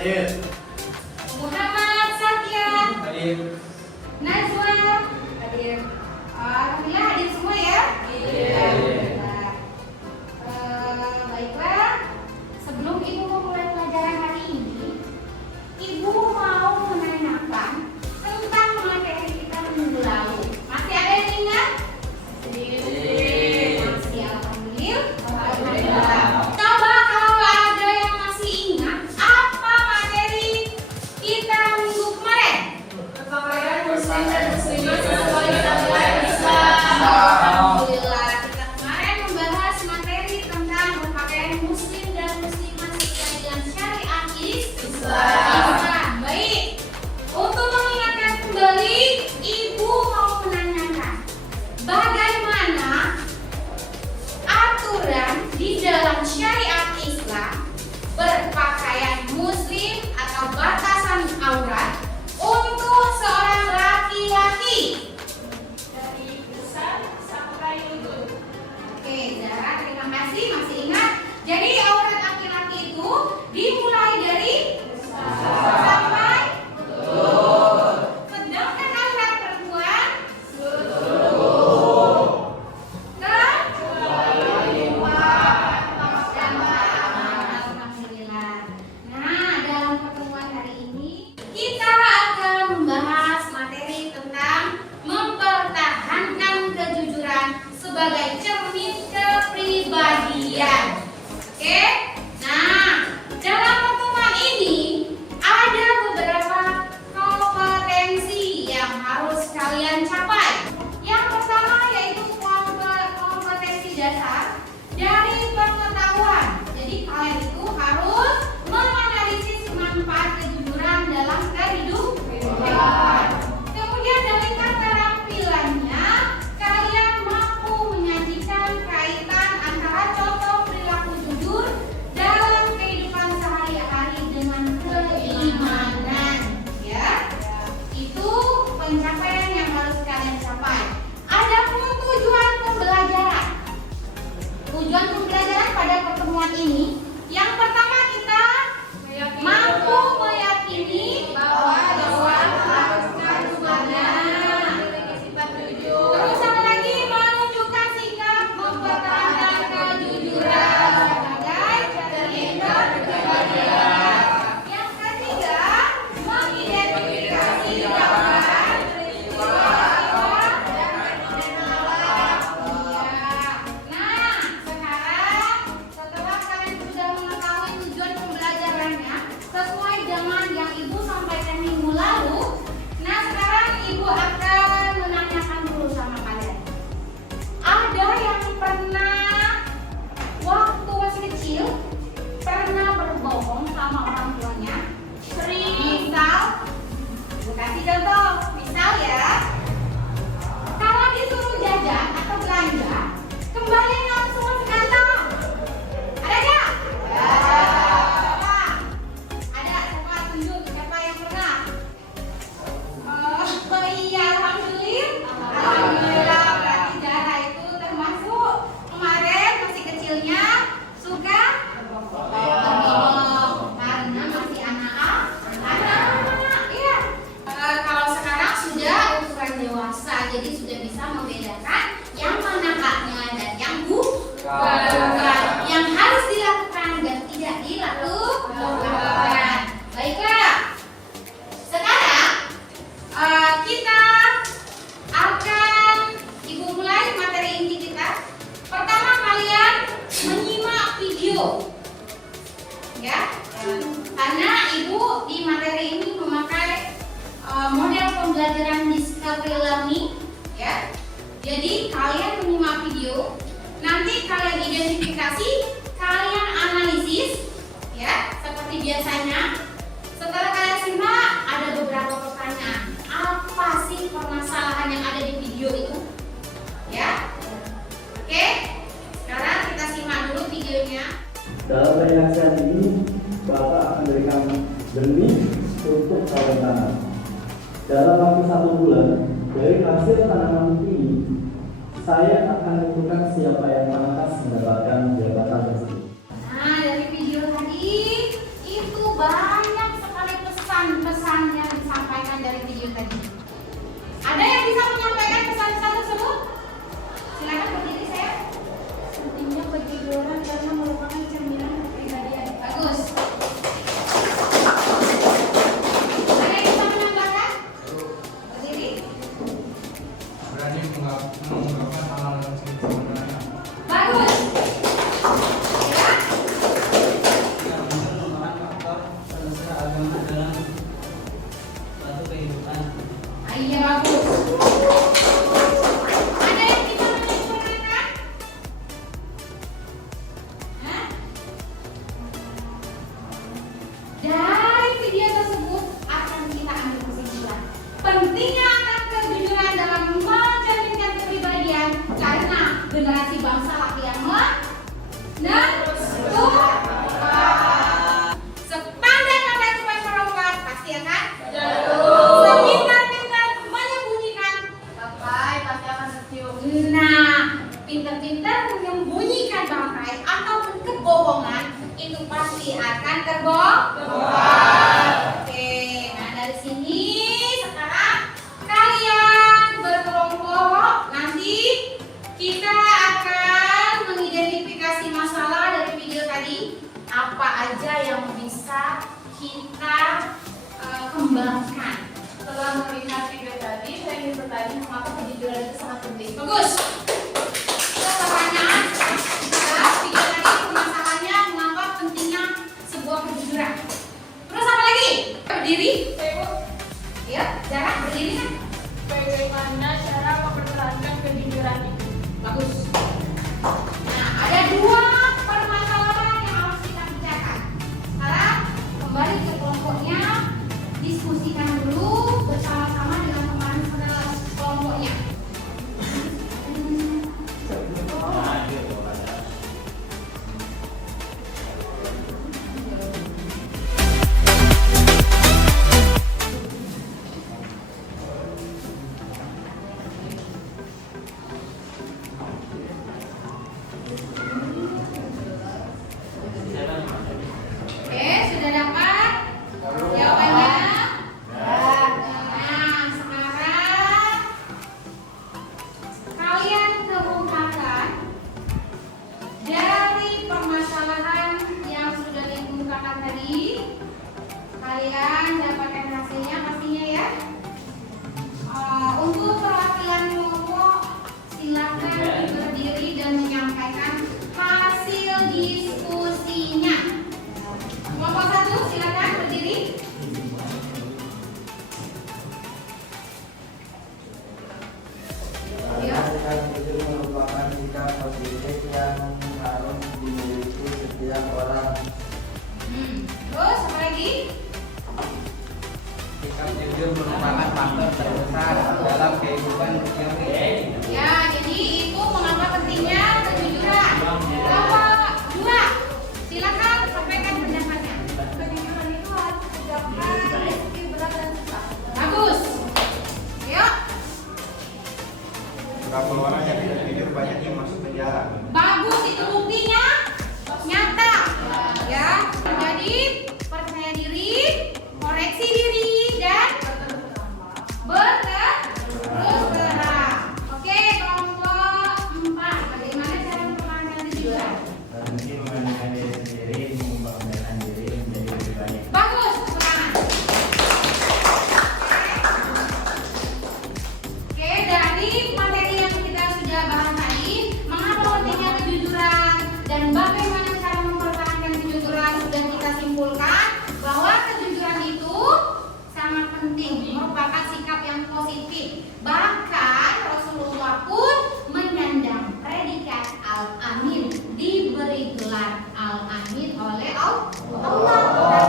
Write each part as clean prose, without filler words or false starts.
Hadir. Muhammad Satya. Hadir. Najwa. Hadir. Alhamdulillah hadir semua ya. Baiklah. Sebelum Ibu memulai pelajaran hari ini, Ibu mau menanyakan tentang materi kita minggu lalu. Masih ada yang ingat? Masih, alhamdulillah. Coba kalau ada yang masih ingat, apa materi kita minggu kemarin? Berpakaian muslim dan muslimah Sesuai syariat Islam. Alhamdulillah, kita kemarin membahas materi tentang berpakaian muslim dan muslimah sesuai dengan syariat Islam. Baik. Untuk mengingatkan kembali, Ibu mau menanyakan bagaimana aturan di dalam syariat Islam berpakaian muslim atau batasan aurat untuk seorang laki-laki. dari besar sampai lutut. Oke, Zara, terima kasih masih ingat. Jadi aurat laki-laki itu dimulai dari sampai sedangkan aurat perempuan Alhamdulillah. Nah, dalam pertemuan hari ini kita akan membahas materi tentang mempertahankan kejujuran sebagai cermin kepribadian. Oke? Nah, dalam pertemuan ini ada beberapa kompetensi yang harus kalian capai. Yang pertama yaitu kompetensi dasar dari pengetahuan. Jadi kalian itu harus menganalisis manfaat kejujuran dalam kehidupan. Kemudian dari keterampilannya, kalian mampu menyajikan kaitan antara contoh perilaku jujur dalam kehidupan sehari-hari dengan keimanan. Ya, itu pencapaian yang harus kalian capai. Adapun tujuan pembelajaran. Tujuan pembelajaran pada pertemuan ini, yang pertama kita mampu meyakini bahwa haruskan memiliki sifat jujur. terus sama lagi menunjukkan sikap mempertahankan kejujuran sebagai cermin kepribadian. Yang ketiga, mengidentifikasi gambaran peristiwa dan fenomena alam. Nah, sekarang setelah kalian sudah mengetahui tujuan pembelajarannya sesuai dengan yang Ibu sampaikan minggu lalu, nah sekarang Ibu akan menanyakan dulu sama kalian. Ada yang pernah waktu masih kecil pernah berbohong sama orang tuanya? Misal, Ibu kasih contoh. Misal ya, kalau disuruh jajan atau belanja, kembali langsung ke kantong. Ada nggak? Coba. Ada, coba tunjuk siapa yang pernah. Oh iya, alhamdulillah. Alhamdulillah, berarti Zara itu termasuk kemarin masih kecilnya suka berbohong karena masih anak-anak. Iya. Kalau sekarang sudah ukuran dewasa, jadi sudah bisa membedakan yang mana haknya dan yang bukan, yang harus dilakukan dan tidak dilakukan. Baiklah. Sekarang kita akan Ibu mulai materi inti kita. Pertama kalian menyimak video, ya, karena Ibu di materi ini memakai model pembelajaran discovery learning, ya. Jadi kalian menyimak video, nanti kalian identifikasi, kalian analisis, ya, seperti biasanya. Setelah kalian simak, ada beberapa pertanyaan. Apa sih permasalahan yang ada di video itu? Ya. Oke. Sekarang kita simak dulu videonya. Dalam penyaksian ini, Bapak akan berikan benih untuk kawin tanam. Dalam waktu 1 bulan, dari hasil tanaman ini, saya akan menentukan siapa yang pantas mendapatkan jabatan tersebut. Nah, dari video tadi itu banyak berani mengungkapkan hal-hal yang sebenarnya. Bagus. Ya. Yang merupakan faktor penelusuran agama dalam suatu kehidupan. Iya, bagus. Ada yang bisa menyempurnakan? Hah? Dari video tersebut akan kita ambil kesimpulan pentingnya akan kejujuran dalam mencerminkan kepribadian karena generasi bangsa laki yang sepandai-pandai supaya merongkat pasti akan Jatuh. sepintar-pintar menyembunyikan. Bangkai pasti akan tercium. Nah, pintar-pintar menyembunyikan bangkai ataupun kebohongan itu pasti akan terbongkar. Oke, nah dari sini sekarang kalian berkelompok. Nanti kita akan mengidentifikasi masalah dari video tadi. Apa aja yang bisa kita kembangkan. Setelah melihat video tadi, saya ingin bertanya mengapa kejujuran itu sangat penting. Bagus. Kita pertanyaan. Kita video tadi permasalahannya mengapa pentingnya sebuah kejujuran. Terus apa lagi? Berdiri. Ibu, Ya, jarak berdiri kan? bagaimana cara mempertahankan kejujuran itu? Bagus. Nah, ada dua permasalahan yang harus kita bicarakan. Sekarang kembali ke kelompoknya, diskusikan dulu bersama-sama dengan teman-teman kelompoknya. Oke, sudah dapat jawabannya? Nah, sekarang kalian kemukakan dari permasalahan yang sudah dikemukakan tadi. Kalian dapatkan hasilnya pastinya ya. Untuk perwakilan kelompok silakan berdiri dan menyampaikan hasil diskusinya. Kelompok satu silakan berdiri. Ya. Sikap jujur merupakan sikap positif yang harus dimiliki setiap orang. Terus apa lagi? Sikap jujur merupakan faktor terbesar dalam kehidupan sehari-hari. Ya, jadi itu mengapa pentingnya kejujuran. Kelompok dua silakan sampaikan pendapatnya. Kejujuran itu harus ditegakkan meski berat dan susah. Bagus. Yuk. Berapa orang yang tidak jujur banyak yang masuk penjara. Bagus, itu buktinya nyata. Ya, jadi percaya diri, koreksi diri dan terus bergerak. Oke, kelompok 4. Bagaimana cara mempertahankan kejujuran? Berhenti membandingkan diri sendiri, mengembangkan diri menjadi lebih baik. Bagus, tepuk tangan. Oke, dari materi yang kita sudah bahas tadi, mengapa pentingnya kejujuran dan bagaimana cara mempertahankan kejujuran sudah kita simpulkan bahwa kejujuran itu sangat penting, merupakan sikap yang positif. Bahkan Rasulullah pun menyandang predikat Al-Amin, diberi gelar Al-Amin oleh Allah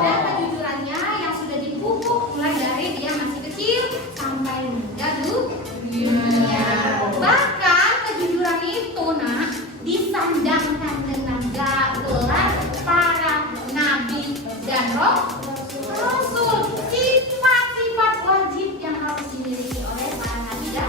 karena kejujurannya yang sudah dipupuk mulai dari dia masih kecil sampai meninggal dunia. Bahkan kejujuran itu disandangkan dengan gelar para nabi dan rasul, sifat-sifat wajib yang harus dimiliki oleh para nabi dan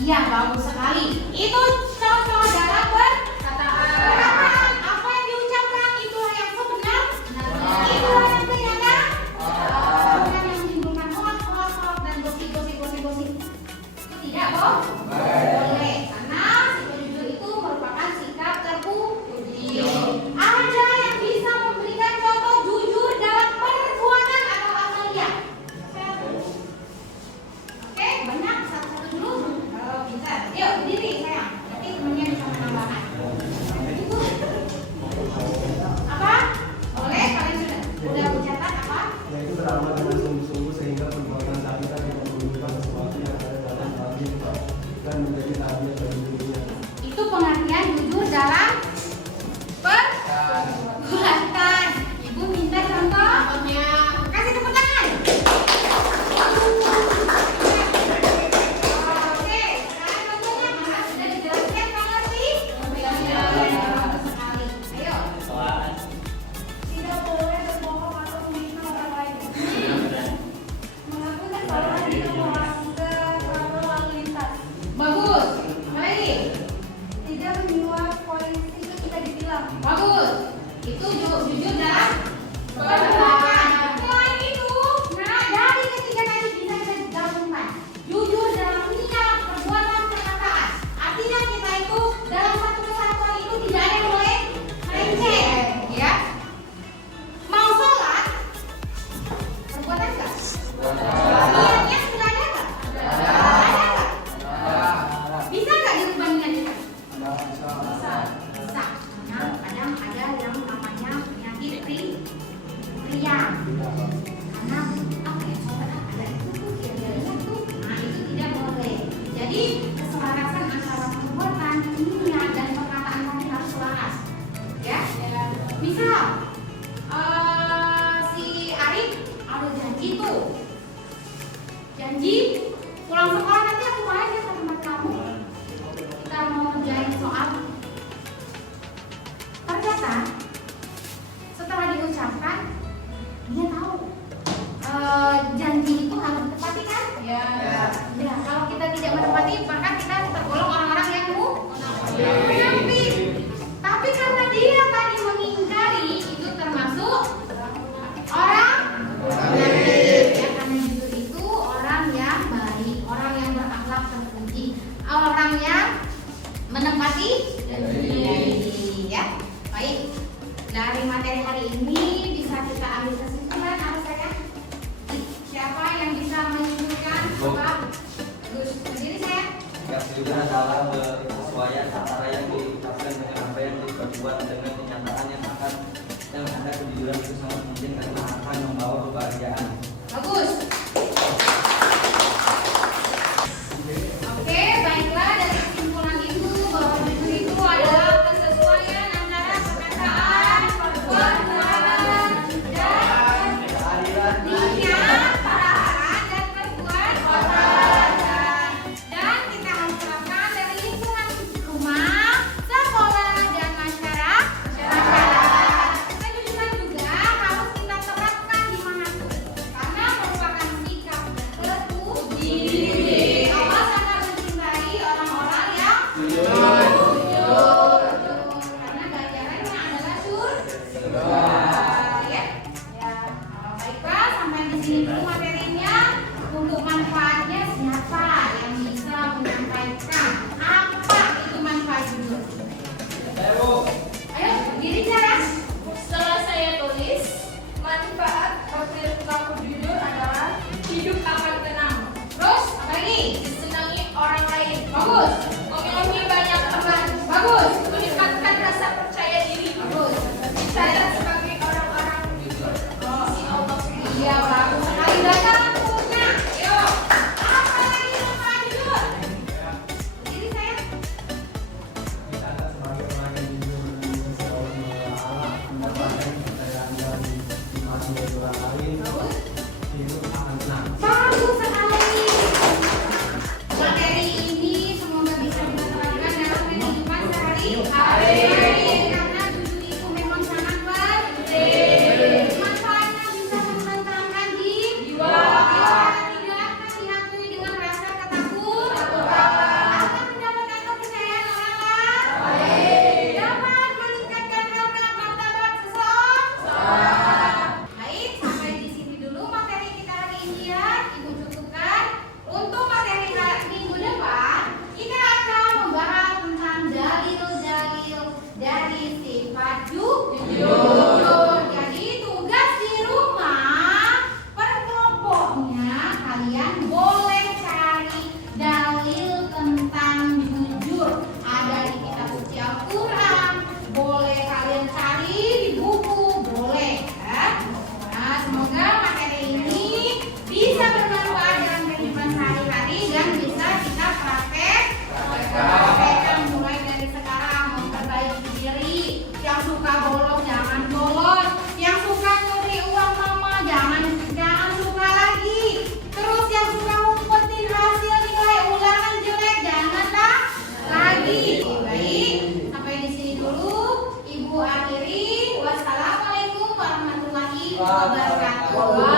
Iya, bagus sekali. Itu contoh dalam perkataan. Apa yang diucapkan itulah yang sebenar. Itulah yang tidak. Bukan yang menimbulkan hoak dan gosip. Itu tidak, Bob? Boleh. Karena sikap jujur itu merupakan sikap terpuji. Ada yang bisa memberikan contoh jujur dalam perbuatan atau amalia? Oke, banyak. Satu-satu dulu. Oh, bisa. Yuk, berdiri sayang. Nanti temennya bisa menambahkan. Apa? Boleh, kalian sudah mencatat apa? Yaitu beramal dengan sungguh-sungguh sehingga perbuatan kita tidak menunjukkan sesuatu yang ada dalam hati dan menjadi tabiat bagi dirinya. Itu pengertian jujur dalam perbuatan. Ibu minta contohnya. Kasih tepuk tangan. Oke, sekarang contohnya mana? Sudah dijelaskan Kak Lesti? Bagus sekali. Ayo. Tidak boleh berbohong atau memfitnah orang lain. Melakukan kesalahan di lalu lintas. Bagus. Lagi. Tidak menyuap polisi ketika ditilang. Bagus. Itu jujur dalam perbuatan. Selain itu, nah dari ketiga tadi bisa kita gabungkan. Jujur dalam niat, perbuatan, perkataan. Artinya kita itu dalam satu kesatuan itu tidak ada yang boleh melenceng, ya. Mau sholat, perbuatan enggak? Niatnya sudah ada enggak? Ada enggak? Bisa nggak dirubah niatnya? Bisa. Nah, kadang ada yang namanya penyakit ria. Karena apa ya, sholat ada itu tuh, dia tuh. Nah, itu tidak boleh. Jadi keselarasan antara perbuatan, niat dan perkataan tadi harus selaras. Ya. Misal si Arif ada janji tuh. Janji pulang sekolah nanti aku main ya ke tempat kamu. Kita mau ngerjain soal. Ternyata setelah diucapkan dia tahu janji itu harus ditepati kan? Ya. Ya, kalau kita tidak menepati maka kita tergolong orang-orang yang munafik. Tapi karena dia tadi mengingkari itu termasuk orang munafik. Ya, karena jujur itu orang yang baik, orang yang berakhlak terpuji, orang yang menepati janji. Ya, baik. Dari materi hari ini bisa kita ambil kesimpulan apa saja? Siapa yang bisa menyimpulkan? Bapak, Gus, sendiri saya. Yang juga adalah kesesuaian antara yang diucapkan dengan apa yang diperbuat dengan kenyataan yang ada kejujuran itu sangat penting karena akan membawa kebahagiaan. Bagus. Oke, baiklah, dari kesimpulan itu bahwa jujur itu adalah kesesuaian antara perkataan, perbuatan, dan niat, perasaan, dan perbuatan. Dan kita harus terapkan dari lingkungan rumah, sekolah, dan masyarakat. Kejujuran juga harus kita terapkan dimanapun, karena merupakan sikap dan terpuji. Allah sangat mencintai orang-orang yang jujur, karena ganjarannya adalah surga. Ya, baiklah, sampai di sini dulu materinya. Untuk manfaatnya siapa yang bisa menyampaikan apa itu manfaat jujur? Ayo, berdiri cara. Setelah saya tulis, manfaat perilaku jujur adalah hidup akan tenang, Terus apa lagi? disenangi orang lain, Bagus, memiliki banyak teman, bagus, meningkatkan rasa percaya diri, bagus. dicatat sebagai orang-orang jujur. Sisi Allah. Iya, bagus sekali. Data langsungnya. Yuk, apa lagi manfaat jujur? Berdiri saya. Kita sebagai orang yang jujur dan selalu mengalah, mendapatkan kepercayaan dan masih dari orang lain, Bagus. hidup akan tenang. Bagus sekali. Materi ini semoga bisa kita terapkan dalam kehidupan sehari-hari. bahwa